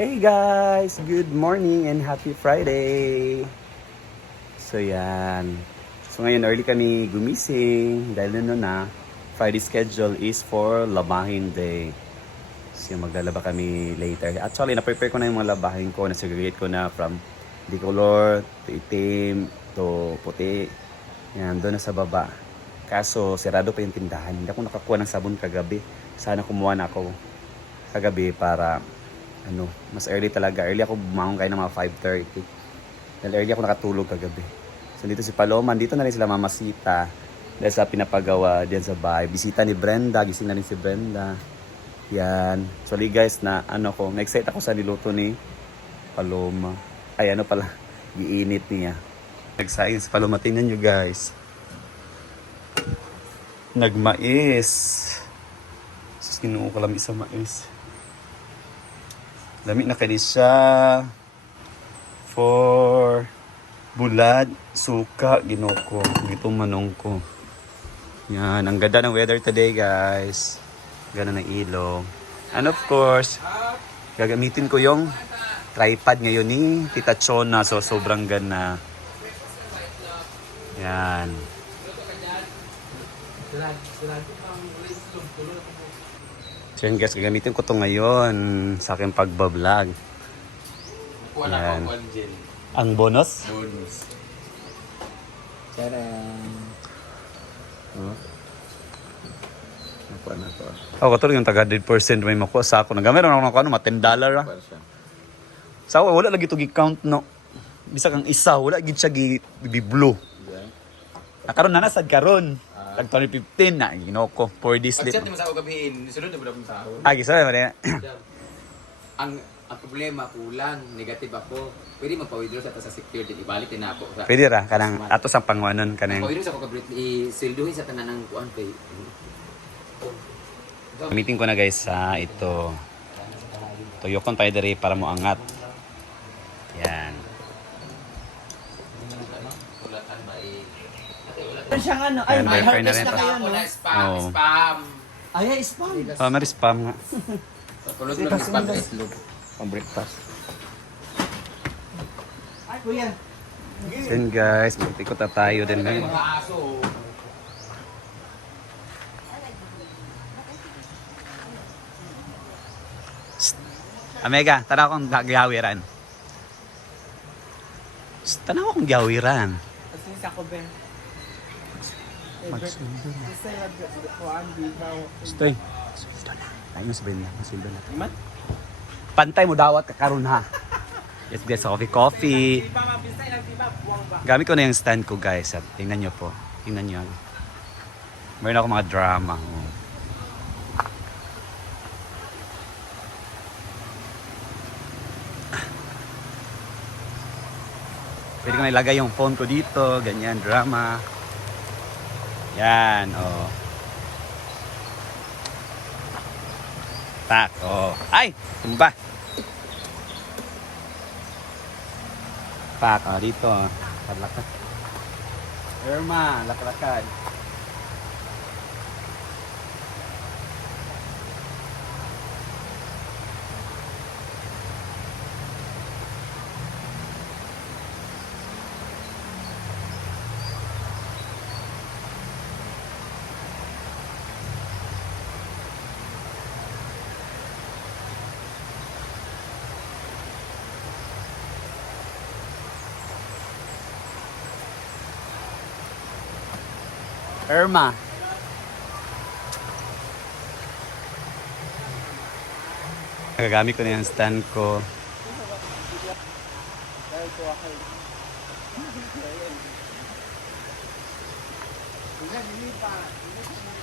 Hey guys! Good morning and happy Friday! So yan. So ngayon early kami gumising dahil na Friday schedule is for labahin day. So maglalaba kami later. Actually, na-prepare ko na yung mga labahin ko. Na-segregate ko na from decolor to itim to puti. Yan, doon na sa baba. Kaso sirado pa yung tindahan. Hindi ako nakakuha ng sabon kagabi. Sana kumuha na ako kagabi para mas early talaga. Early ako bumangon kayo ng mga 5:30. Dahil early ako nakatulog kagabi. So dito si Paloma, dito na rin sila mamasita. Dahil sa pinapagawa diyan sa bahay. Bisita ni Brenda, gising na rin si Brenda. Yan. Sorry guys na na-excite ako sa niluto ni Paloma. Ay giinit niya. Nag-science si Paloma, tingnan nyo guys. Nagmais. Sus, kinuha ko lang isa mais. Lami na kayo siya for bulad, suka, ginoko, itong manong ko. Yan, ang ganda ng weather today guys. Ganda ng ilog. And of course, gagamitin ko yung tripod ngayon ni Tita Chona. So sobrang ganda. Yan. So yun guys, gagamitin ko to ngayon sa aking pagbablog. Yan. Ang bonus? Bonus. Tadaan! Nakuha na to. Katulad yung taga 100% may makuha sa ako. Nagamit ako ng $10 ah. Sa wala lagi ito gi-count no. Bisa kang isa, wala gid siya gi-blue. Nakaroon na nasad karon. Tag 2015 na ginoko for this Pag sleep. chat mo sa ako gabihin, sunod na ba mo sa ako? Gisabi ba na? Ang problema, kulang, negative ako. Pwede magpa-withdraw sa security, ibalik din ako. Pwede ra kanang ato sa pangwanon kanang. Pa-withdraw sa ako gabihin, isilduhin sa tanan ng kuan kay. Meeting ko na guys sa ito. Tuyokon tayo diri para mo angat. Yan. Siyang ano, Ayan, may wifi na harvest rin na to. kayo, no? Spam. Ay, spam. May spam nga. Tulog lang spam sa itlog. Pang breakfast. Ay, kuya. So yun guys, magtikot na tayo din ngayon. Mga aso. Amega, tanaw kong gihawiran. Tanaw kong gihawiran. Kasi sa ko, Ben. Kasi kuhaan, di ba? Stoy. Sildo na. Tayo sa Brenda. Sildo na. Iman? Pantay mo dawat ka karon ha. Yes guys, coffee. Di ba mabisay lang, di ba? Buwang ba? Gamit ko na yung stand ko guys. At tingnan nyo po. Tingnan nyo. Meron ako mga drama. Oh. Pwede ko na ilagay yung phone ko dito. Ganyan, drama. Yan, oh. Tak, oh. Ay! Tumba! Pak, oh, dito. Lakad. Irma, lakad. Irma. Nagagamit ko na yung stand ko.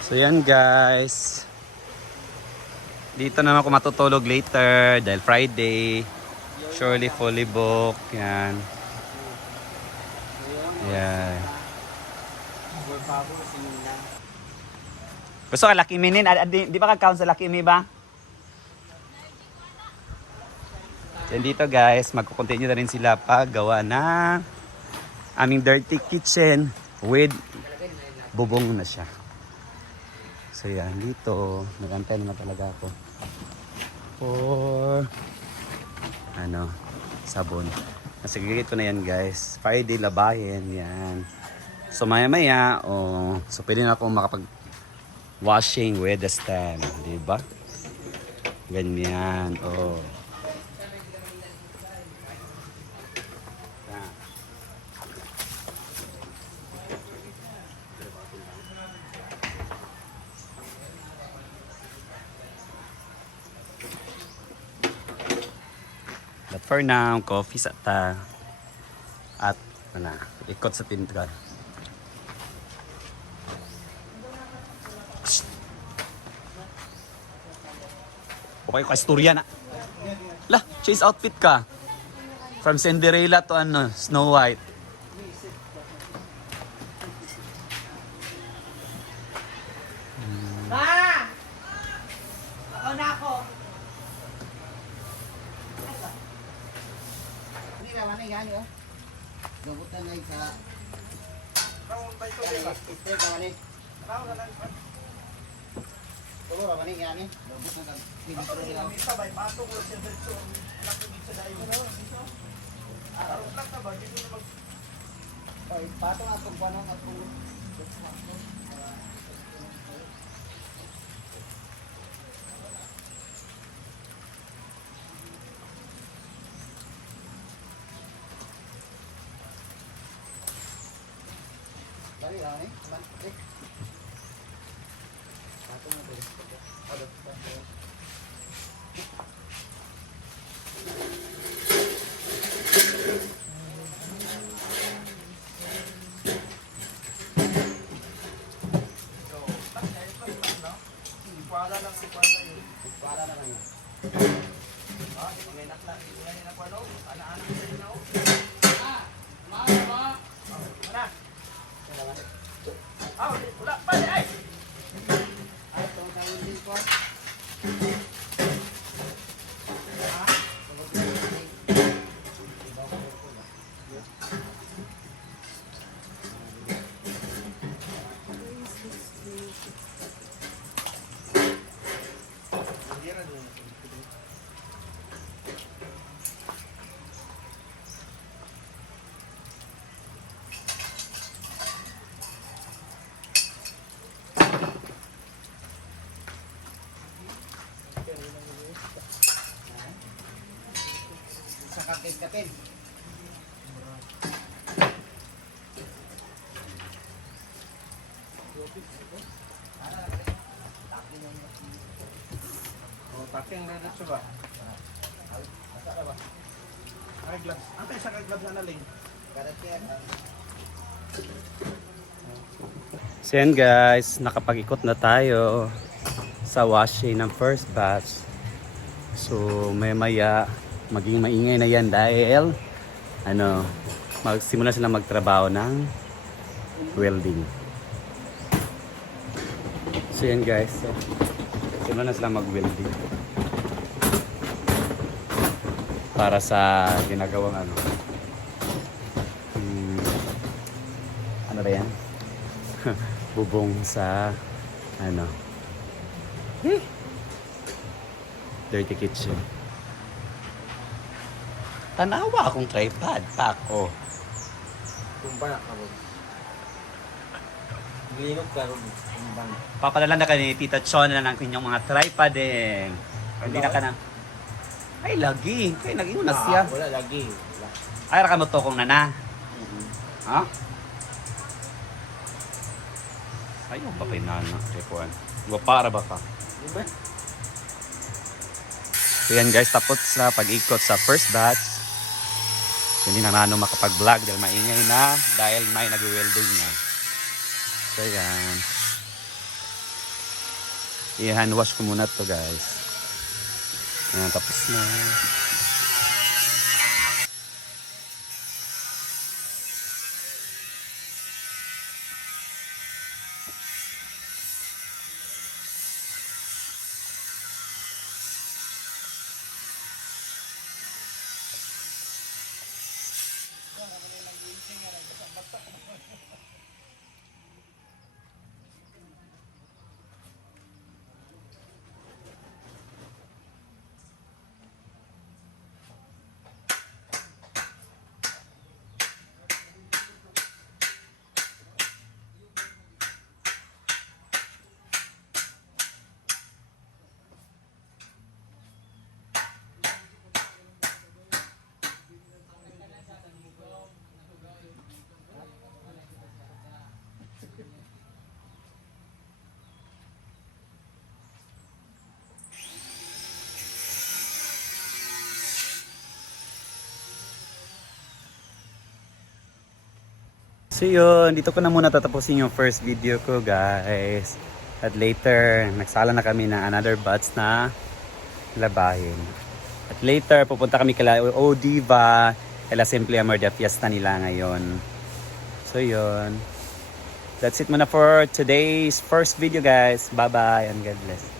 So yan guys. Dito naman ako matutulog later dahil Friday. Surely fully booked. Yan. Yan. Gusto ka Lucky Me nin? Di ba ka-count sa Lucky Me ba? Then dito guys, magkukontinue na rin sila paggawa ng aming dirty kitchen with bubong na siya. So yan, dito, nag-antay na talaga ako. For ano, sabon. Nasigigit ko na yan guys. Friday labahin. Yan. So maya maya, oh, so pwede na akong makapag washing with the stand. Diba? Ganyan. Oh. Yan. But for now, coffee sa ta. At ano, ikot sa tindahan. Okay ka istorya na. Lah, chase outfit ka. From Cinderella to ano, Snow White. Ma! Ako na ako. Hindi naman ay gani oh. Gabutan na isa. Ito naman eh. Puro naman eh gani. Gabutan na. Pinitro nila. Ay, patong atong panong atong. Dali lang eh. Teman, eh. Patong na dito. Patong. Para na lang. Ay, itong tawin din ko. Sa kapit-kapit. Oh, taking na dito ba? Ay, gloves. Ante, sa gloves na naling. Karakter. So yan guys, nakapag-ikot na tayo sa washing ng first batch. So maya maging maingay na yan dahil ano, magsimula sila magtrabaho ng welding. So yan guys, so, simula na sila mag-welding para sa ginagawang ano, ano ba yan? Bubong sa ano, dirty kitchen. Tanawa akong tripod pack oh. Tumba na ako. Linog ka ron. Tumba na. Papadala na ka ni Tita Chon na ng inyong mga tripod eh. Hindi na ka na. Ay lagi, kay naging na siya. Wala lagi. Wala. Ay ra ka mo to kung nana. Ha? Ayaw pa kay nana, kay Juan. Para ba ka? Diba? So yan guys, tapos sa pag-ikot sa first batch. Hindi na nano makapag-vlog dahil maingay na dahil may nag-welding na. So yan. I-hand wash ko muna to guys. Ayan, tapos na. So yun, dito ko na muna tatapusin yung first video ko guys. At later, nagsala na kami ng another batch na labahin. At later, pupunta kami kala Diva, kala Simple Amor de Fiesta nila ngayon. So yun. That's it muna for today's first video guys. Bye bye and God bless.